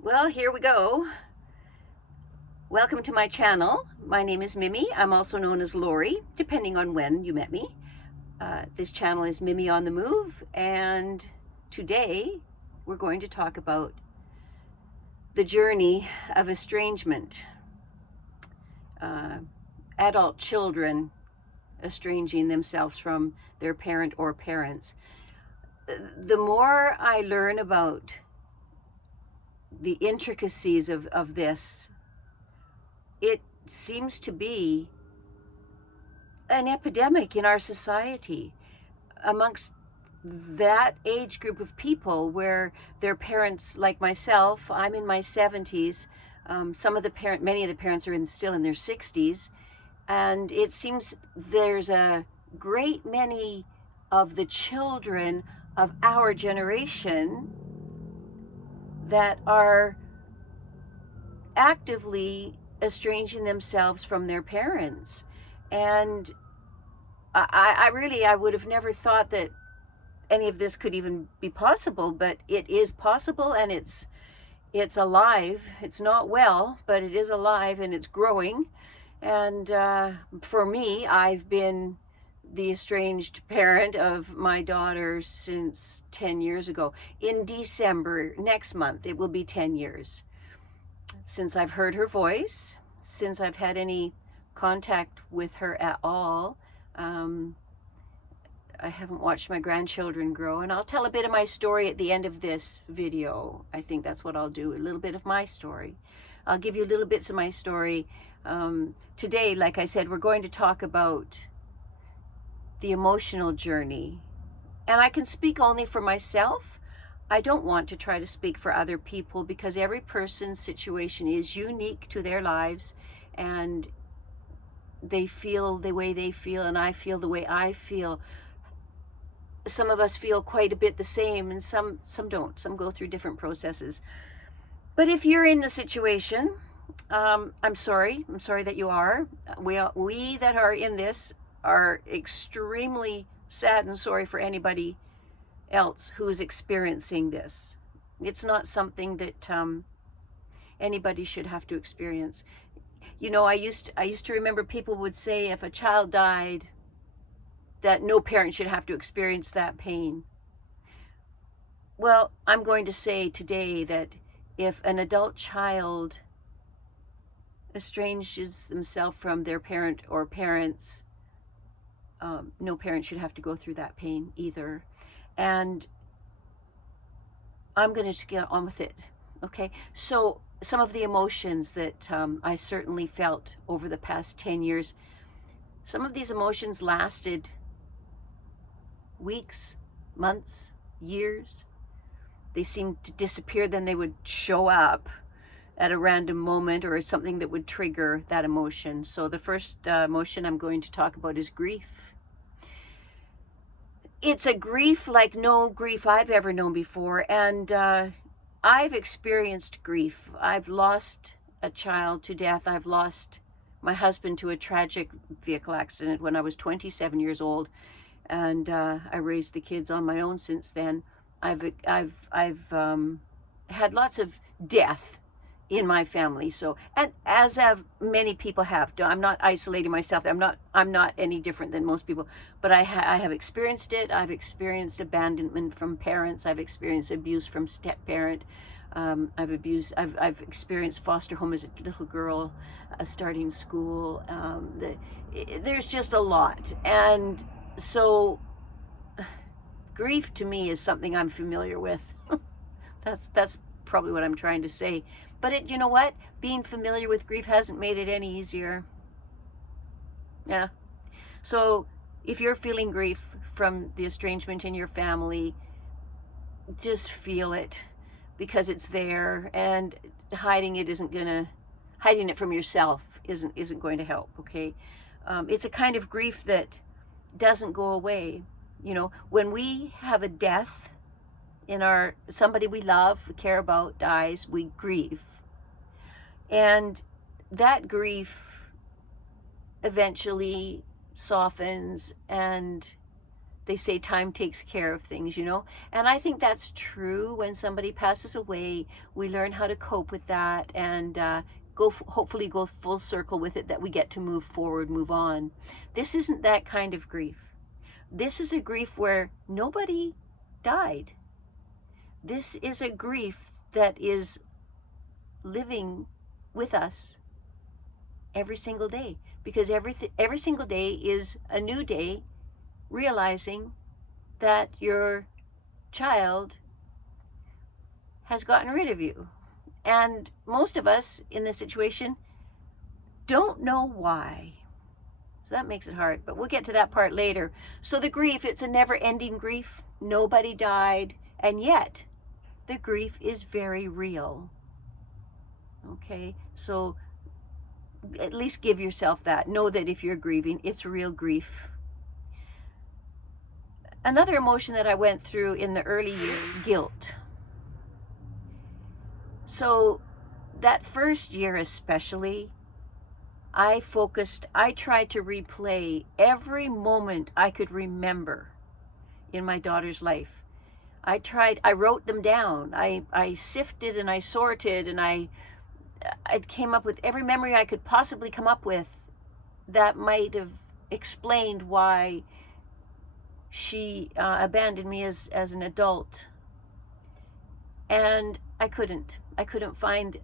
Well, here we go. Welcome to my channel. My name is Mimi. I'm also known as Lori, depending on when you met me. This channel is Mimi on the Move, and today we're going to talk about the journey of estrangement. Adult children estranging themselves from their parent or parents. The more I learn about the intricacies of this, it seems to be an epidemic in our society amongst that age group of people where their parents, like myself, I'm in my 70s. Many of the parents are still in their 60s, and it seems there's a great many of the children of our generation that are actively estranging themselves from their parents. And I would have never thought that any of this could even be possible, but it is possible, and it's alive. It's not well, but it is alive, and it's growing. And for me, I've been the estranged parent of my daughter since 10 years ago. In December, next month, it will be 10 years since I've heard her voice, since I've had any contact with her at all. I haven't watched my grandchildren grow, and I'll tell a bit of my story at the end of this video. I think that's what I'll do, a little bit of my story. I'll give you little bits of my story. Today, like I said, we're going to talk about the emotional journey. And I can speak only for myself. I don't want to try to speak for other people because every person's situation is unique to their lives, and they feel the way they feel, and I feel the way I feel. Some of us feel quite a bit the same, and some don't. Some go through different processes. But if you're in the situation, I'm sorry. I'm sorry that you are. We that are in this are extremely sad and sorry for anybody else who is experiencing this. It's not something that anybody should have to experience. You know, I used to remember people would say if a child died, that no parent should have to experience that pain. Well, I'm going to say today that if an adult child estranges themselves from their parent or parents, no parent should have to go through that pain either. And I'm going to just get on with it. Okay, so some of the emotions that I certainly felt over the past 10 years, some of these emotions lasted weeks, months, years. They seemed to disappear, then they would show up at a random moment or something that would trigger that emotion. So the first emotion I'm going to talk about is grief. It's a grief like no grief I've ever known before, and I've experienced grief. I've lost a child to death. I've lost my husband to a tragic vehicle accident when I was 27 years old, and I raised the kids on my own since then. I've had lots of death in my family. So, and as have many people have. I'm not isolating myself. I'm not any different than most people. But I have experienced it. I've experienced abandonment from parents. I've experienced abuse from step parent. I've experienced foster home as a little girl, starting school. There's just a lot, and so grief to me is something I'm familiar with. That's probably what I'm trying to say. But you know what? Being familiar with grief hasn't made it any easier. Yeah. So if you're feeling grief from the estrangement in your family, just feel it, because it's there, and hiding it from yourself isn't going to help. Okay. It's a kind of grief that doesn't go away. You know, when we have a death in somebody we love, care about, dies, we grieve. And that grief eventually softens, and they say time takes care of things, you know? And I think that's true. When somebody passes away, we learn how to cope with that and hopefully go full circle with it, that we get to move forward, move on. This isn't that kind of grief. This is a grief where nobody died. This is a grief that is living with us every single day, because every single day is a new day, realizing that your child has gotten rid of you. And most of us in this situation don't know why. So that makes it hard, but we'll get to that part later. So the grief, it's a never-ending grief. Nobody died, and yet the grief is very real. Okay, so at least give yourself that. Know that if you're grieving, it's real grief. Another emotion that I went through in the early years, guilt. So that first year especially, I tried to replay every moment I could remember in my daughter's life. I wrote them down. I sifted and I sorted, and I came up with every memory I could possibly come up with that might have explained why she abandoned me as an adult. And I couldn't find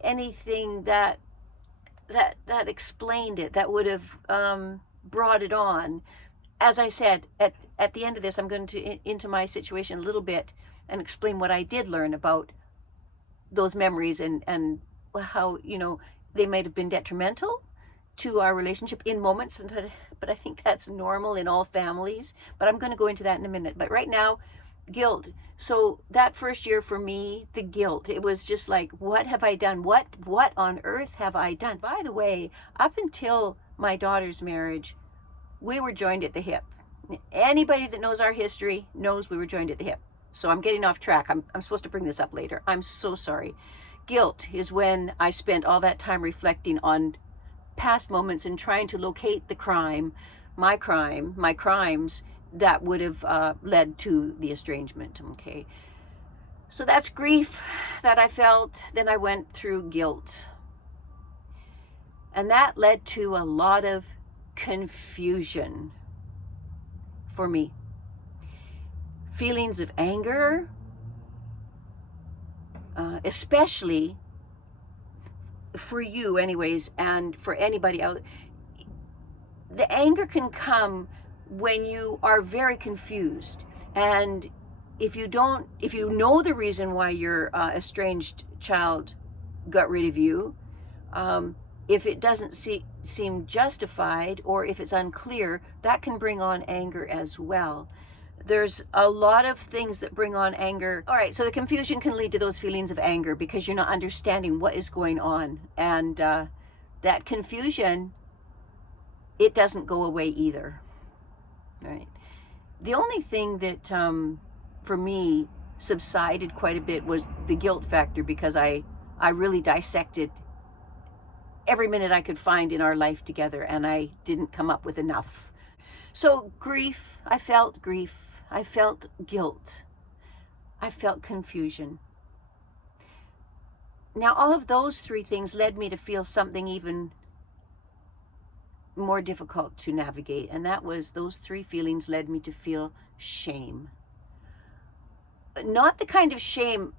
anything that explained it, that would have brought it on. As I said, at the end of this, I'm going to into my situation a little bit and explain what I did learn about those memories and how, you know, they might have been detrimental to our relationship in moments, but I think that's normal in all families. But I'm going to go into that in a minute. But right now, guilt. So that first year for me, the guilt, it was just like, what have I done? What on earth have I done? By the way, up until my daughter's marriage, we were joined at the hip. Anybody that knows our history knows we were joined at the hip. So I'm getting off track. I'm supposed to bring this up later. I'm so sorry. Guilt is when I spent all that time reflecting on past moments and trying to locate the crime, my crimes that would have led to the estrangement. Okay. So that's grief that I felt. Then I went through guilt. And that led to a lot of confusion for me. Feelings of anger, especially for you anyways, and for anybody else. The anger can come when you are very confused, and if you know the reason why your estranged child got rid of you, if it doesn't seem justified, or if it's unclear, that can bring on anger as well. There's a lot of things that bring on anger. All right, so the confusion can lead to those feelings of anger because you're not understanding what is going on. And that confusion, it doesn't go away either. All right. The only thing that, for me, subsided quite a bit was the guilt factor, because I really dissected every minute I could find in our life together, and I didn't come up with enough. So grief, I felt grief, I felt guilt, I felt confusion. Now, all of those three things led me to feel something even more difficult to navigate, and that was, those three feelings led me to feel shame. Not the kind of shame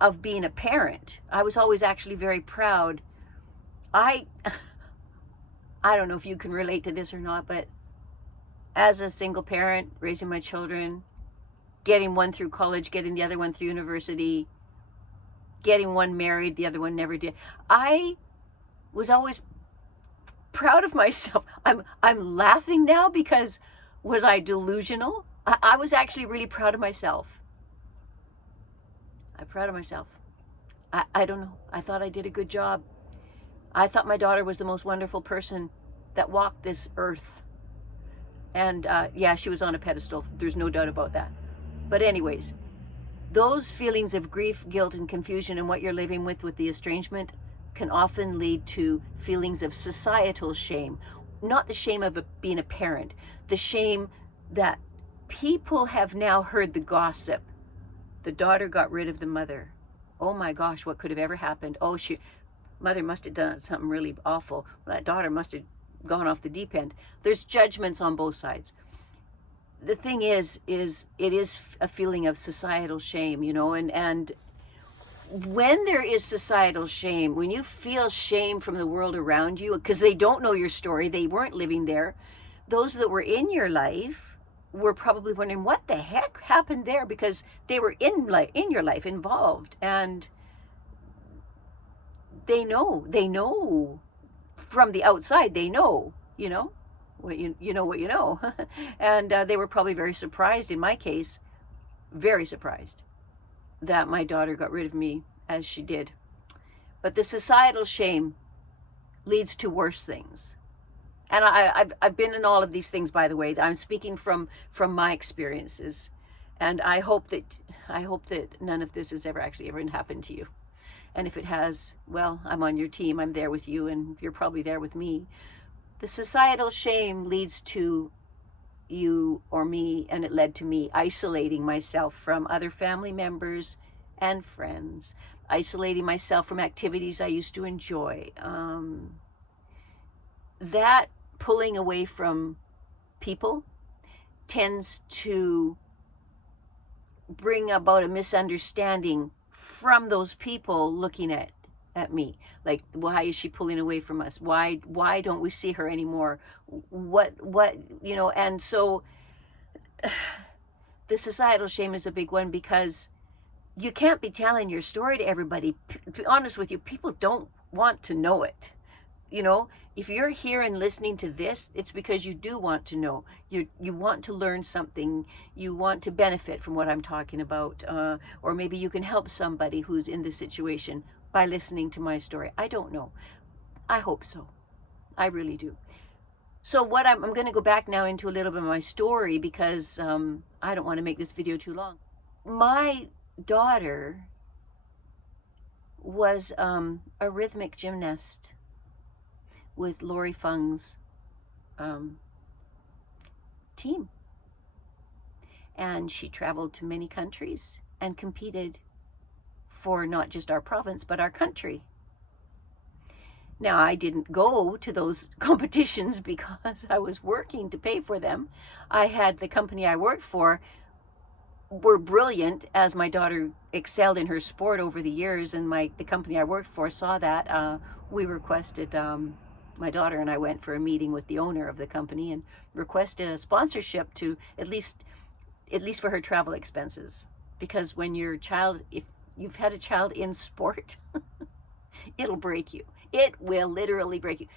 of being a parent. I was always actually very proud. I don't know if you can relate to this or not, but as a single parent, raising my children, getting one through college, getting the other one through university, getting one married, the other one never did, I was always proud of myself. I'm laughing now because, was I delusional? I was actually really proud of myself. I'm proud of myself. I don't know. I thought I did a good job. I thought my daughter was the most wonderful person that walked this earth. And yeah, she was on a pedestal. There's no doubt about that. But anyways, those feelings of grief, guilt, and confusion and what you're living with the estrangement can often lead to feelings of societal shame. not the shame of being a parent, the shame that people have now heard the gossip. The daughter got rid of the mother. Oh my gosh, what could have ever happened? Oh, mother must have done something really awful. That daughter must have gone off the deep end. There's judgments on both sides. The thing is it is a feeling of societal shame, and when there is societal shame, when you feel shame from the world around you, because they don't know your story, they weren't living there, those that were in your life were probably wondering what the heck happened there, because they were in your life, involved, and they know from the outside, they know, what you know. And they were probably very surprised, in my case, very surprised that my daughter got rid of me as she did. But the societal shame leads to worse things. And I've been in all of these things, by the way. I'm speaking from my experiences, and I hope that none of this has ever happened to you. And if it has, well, I'm on your team. I'm there with you, and you're probably there with me. The societal shame leads to you or me, and it led to me isolating myself from other family members and friends, isolating myself from activities I used to enjoy. That pulling away from people tends to bring about a misunderstanding from those people looking at me, like, why is she pulling away from us? Why don't we see her anymore? What and so the societal shame is a big one, because you can't be telling your story to everybody. To be honest with you, people don't want to know it. If you're here and listening to this, it's because you do want to know. You want to learn something. You want to benefit from what I'm talking about, or maybe you can help somebody who's in this situation by listening to my story. I don't know. I hope so. I really do. So what I'm going to go back now into a little bit of my story, because I don't want to make this video too long. My daughter was a rhythmic gymnast with Lori Fung's team. And she traveled to many countries and competed for not just our province, but our country. Now, I didn't go to those competitions because I was working to pay for them. I had the company I worked for were brilliant, as my daughter excelled in her sport over the years, and the company I worked for saw that. We requested, my daughter and I went for a meeting with the owner of the company and requested a sponsorship to at least for her travel expenses. Because when if you've had a child in sport, it'll break you. It will literally break you.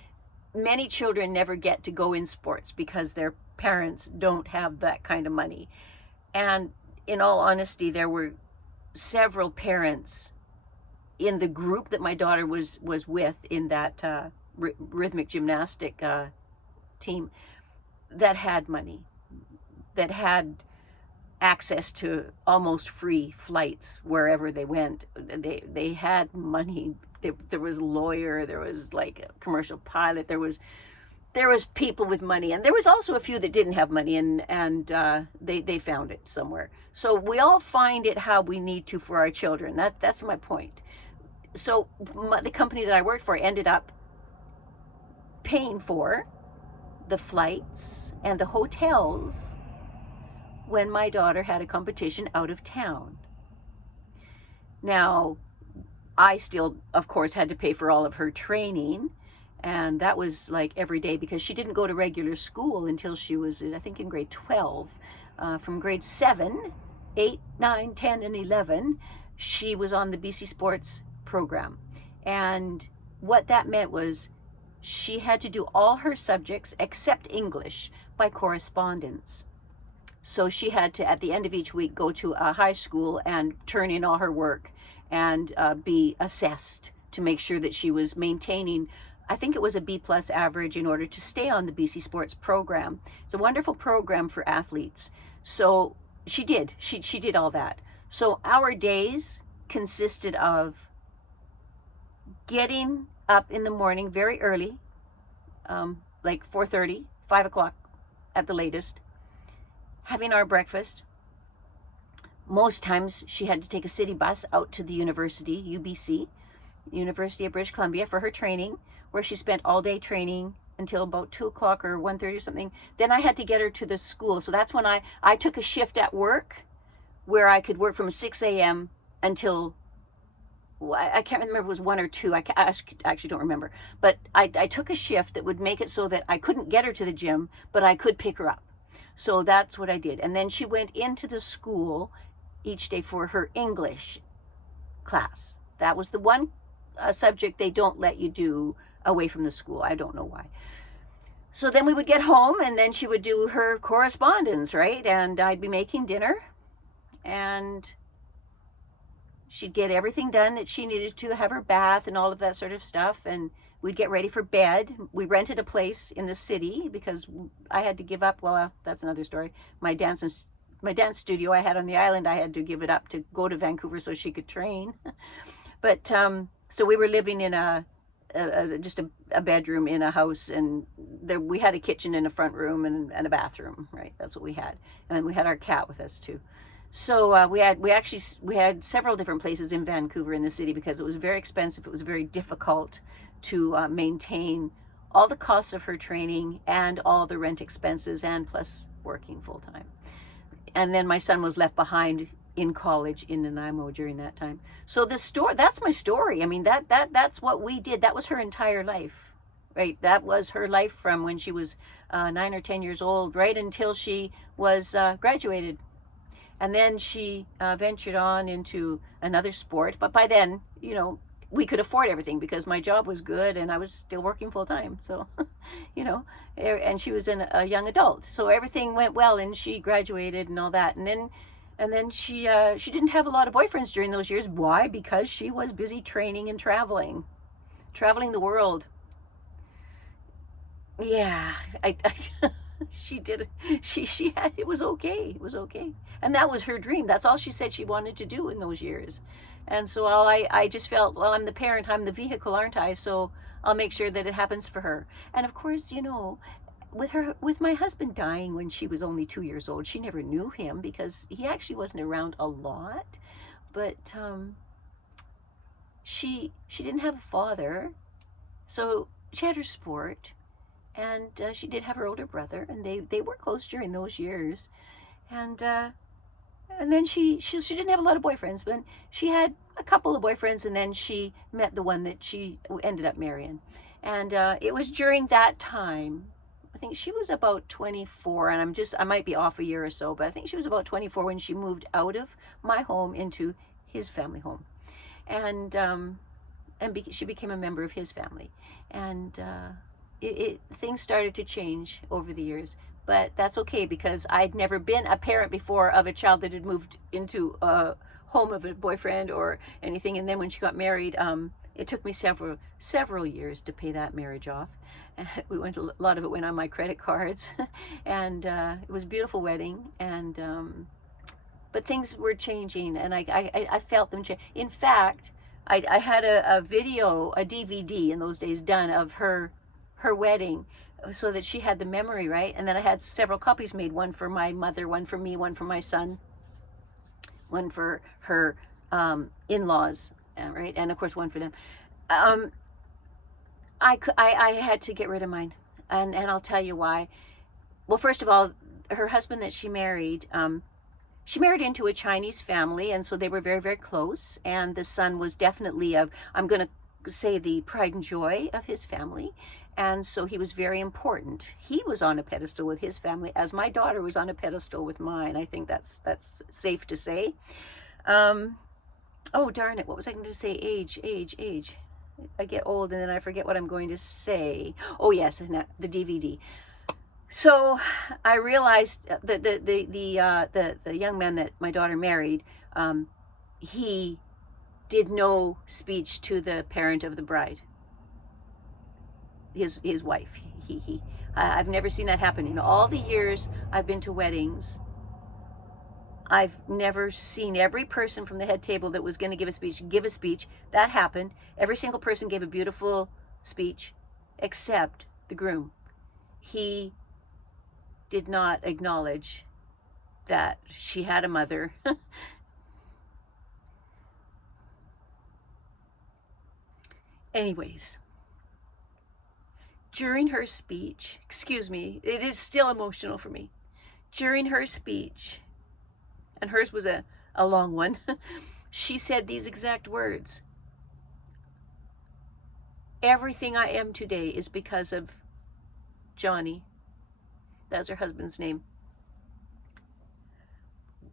Many children never get to go in sports because their parents don't have that kind of money. And in all honesty, there were several parents in the group that my daughter was with in that rhythmic gymnastic team that had money, that had access to almost free flights wherever they went. They had money. There was a lawyer, there was like a commercial pilot, there was people with money, and there was also a few that didn't have money, and they found it somewhere. So we all find it how we need to for our children. That's my point. So the company that I worked for ended up paying for the flights and the hotels when my daughter had a competition out of town. Now, I still, of course, had to pay for all of her training, and that was like every day, because she didn't go to regular school until she was, I think, in grade 12. From grade 7, 8, 9, 10, and 11, she was on the BC Sports program. And what that meant was she had to do all her subjects except English by correspondence. So she had to, at the end of each week, go to a high school and turn in all her work and be assessed to make sure that she was maintaining, I think it was a B+ average, in order to stay on the BC Sports program. It's a wonderful program for athletes. So she did. She did all that. So our days consisted of getting up in the morning very early, like 4:30, 5 o'clock at the latest, having our breakfast. Most times she had to take a city bus out to the university, UBC, University of British Columbia, for her training, where she spent all day training until about 2 o'clock or 1:30 or something. Then I had to get her to the school. So that's when I took a shift at work where I could work from 6 a.m. until, I can't remember if it was 1 or 2. I actually don't remember. But I took a shift that would make it so that I couldn't get her to the gym, but I could pick her up. So that's what I did. And then she went into the school each day for her English class. That was the one subject they don't let you do away from the school. I don't know why. So then we would get home, and then she would do her correspondence, right? And I'd be making dinner, and she'd get everything done that she needed to, have her bath and all of that sort of stuff, and we'd get ready for bed. We rented a place in the city because I had to give up, well, that's another story. My dance studio I had on the island, I had to give it up to go to Vancouver so she could train. But so we were living in just a bedroom in a house, and we had a kitchen in a front room and a bathroom, right? That's what we had. And we had our cat with us too. So we had several different places in Vancouver in the city because it was very expensive. It was very difficult to maintain all the costs of her training and all the rent expenses, and plus working full time. And then my son was left behind in college in Nanaimo during that time. So that's my story. I mean, that's what we did. That was her entire life, right? That was her life from when she was 9 or 10 years old, right until she was graduated. And then she ventured on into another sport. But by then, we could afford everything because my job was good and I was still working full time. So, and she was a young adult. So everything went well, and she graduated and all that. And then she didn't have a lot of boyfriends during those years. Why? Because she was busy training and traveling the world. Yeah, she did. She had, it was okay. It was okay. And that was her dream. That's all she said she wanted to do in those years. And so I just felt, well, I'm the parent, I'm the vehicle, aren't I? So I'll make sure that it happens for her. And of course, with my husband dying when she was only 2 years old, she never knew him because he actually wasn't around a lot. But she didn't have a father, so she had her sport, and she did have her older brother, and they were close during those years. And then she didn't have a lot of boyfriends, but she had a couple of boyfriends, and then she met the one that she ended up marrying. And it was during that time, I think she was about 24, and I might be off a year or so, but I think she was about 24 when she moved out of my home into his family home. And she became a member of his family. And things started to change over the years. But that's okay because I'd never been a parent before of a child that had moved into a home of a boyfriend or anything. And then when she got married, it took me several years to pay that marriage off. A lot of it went on my credit cards, and it was a beautiful wedding. And but things were changing, and I felt them change. In fact, I had a video, a DVD in those days done of her wedding, so that she had the memory, right? And then I had several copies made, one for my mother, one for me, one for my son, one for her in-laws, right? And of course one for them. I had to get rid of mine, and I'll tell you why. Well, first of all, her husband that she married into a Chinese family, and so they were very, very close, and the son was definitely I'm going to say, the pride and joy of his family. And so he was very important. He was on a pedestal with his family, as my daughter was on a pedestal with mine. I think that's safe to say. Oh, darn it. What was I going to say? Age. I get old and then I forget what I'm going to say. Oh, yes, the DVD. So I realized that the young man that my daughter married, he did no speech to the parent of the bride. His wife. I've never seen that happen. In all the years I've been to weddings, I've never seen every person from the head table that was going to give a speech. That happened. Every single person gave a beautiful speech, except the groom. he did not acknowledge that she had a mother. Anyways, during her speech, excuse me, it is still emotional for me. During her speech, and hers was a long one, she said these exact words: "Everything I am today is because of Johnny." That's her husband's name.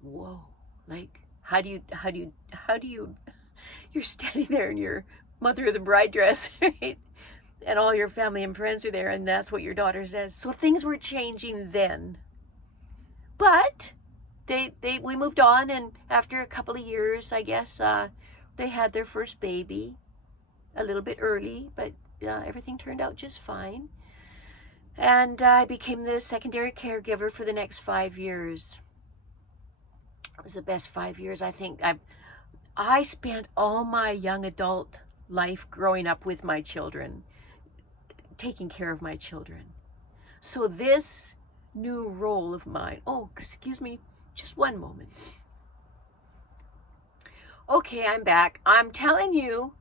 Whoa, like, how do you, you're standing there in your mother of the bride dress, right? And all your family and friends are there, and that's what your daughter says. So things were changing then. But we moved on, and after a couple of years, I guess, they had their first baby a little bit early, but everything turned out just fine. And I became the secondary caregiver for the next 5 years. It was the best 5 years, I think. I spent all my young adult life growing up with my children, taking care of my children. So this new role of mine, oh, excuse me, just one moment. Okay, I'm back. I'm telling you,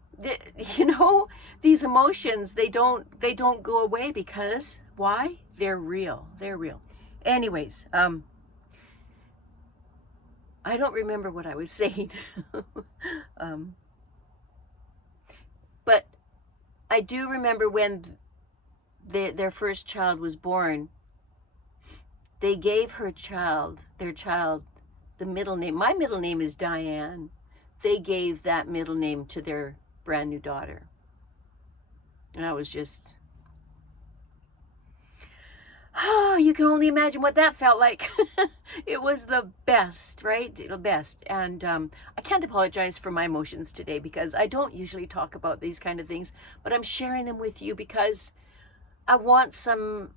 these emotions, they don't go away, because why? They're real. They're real. Anyways, I don't remember what I was saying. But I do remember when their first child was born, they gave their child, the middle name. My middle name is Diane. They gave that middle name to their brand new daughter. And I was just, you can only imagine what that felt like. It was the best, right? The best. And I can't apologize for my emotions today, because I don't usually talk about these kind of things, but I'm sharing them with you because I want some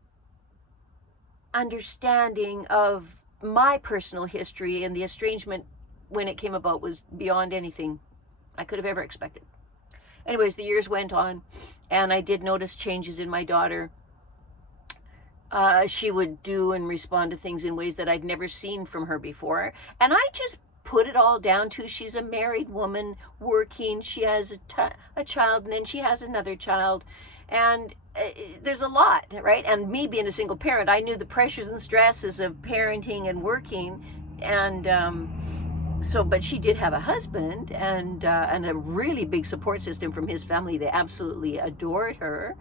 understanding of my personal history, and the estrangement when it came about was beyond anything I could have ever expected. Anyways, the years went on, and I did notice changes in my daughter. She would do and respond to things in ways that I'd never seen from her before. And I just put it all down to, she's a married woman working, she has a child, and then she has another child. And there's a lot, right? And me being a single parent, I knew the pressures and stresses of parenting and working. And but she did have a husband, and a really big support system from his family. They absolutely adored her.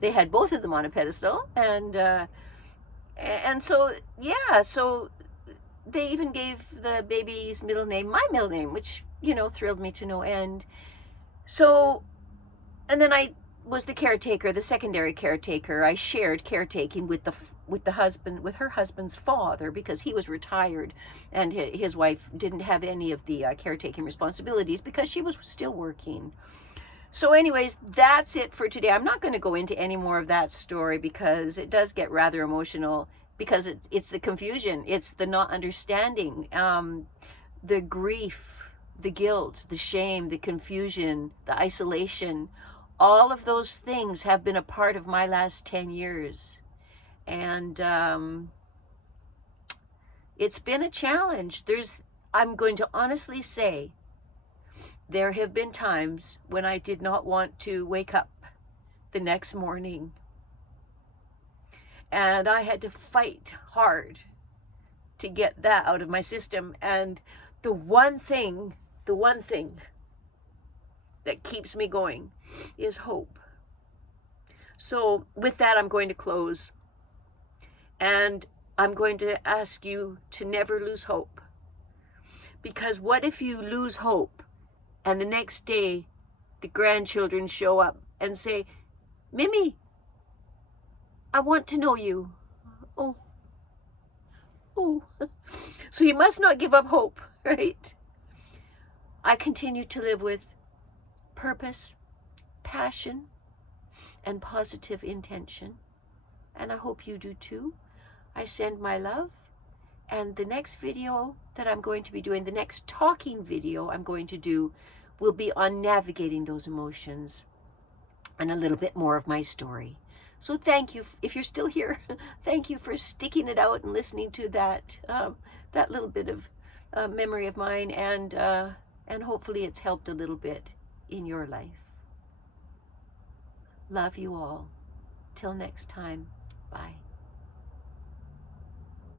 They had both of them on a pedestal, and so, yeah, so they even gave the baby's middle name my middle name, which, thrilled me to no end. So, and then I was the caretaker, the secondary caretaker. I shared caretaking with her husband's father, because he was retired, and his wife didn't have any of the caretaking responsibilities because she was still working. So anyways, that's it for today. I'm not going to go into any more of that story, because it does get rather emotional, because it's the confusion, it's the not understanding, the grief, the guilt, the shame, the confusion, the isolation. All of those things have been a part of my last 10 years. And it's been a challenge. I'm going to honestly say, there have been times when I did not want to wake up the next morning. And I had to fight hard to get that out of my system. And the one thing that keeps me going is hope. So with that, I'm going to close. And I'm going to ask you to never lose hope. Because what if you lose hope, and the next day, the grandchildren show up and say, "Mimi, I want to know you." Oh. So you must not give up hope, right? I continue to live with purpose, passion, and positive intention. And I hope you do too. I send my love. And the next video that I'm going to be doing, the next talking video I'm going to do, will be on navigating those emotions and a little bit more of my story. So thank you, if you're still here, thank you for sticking it out and listening to that little bit of memory of mine, and hopefully it's helped a little bit in your life. Love you all. Till next time. Bye.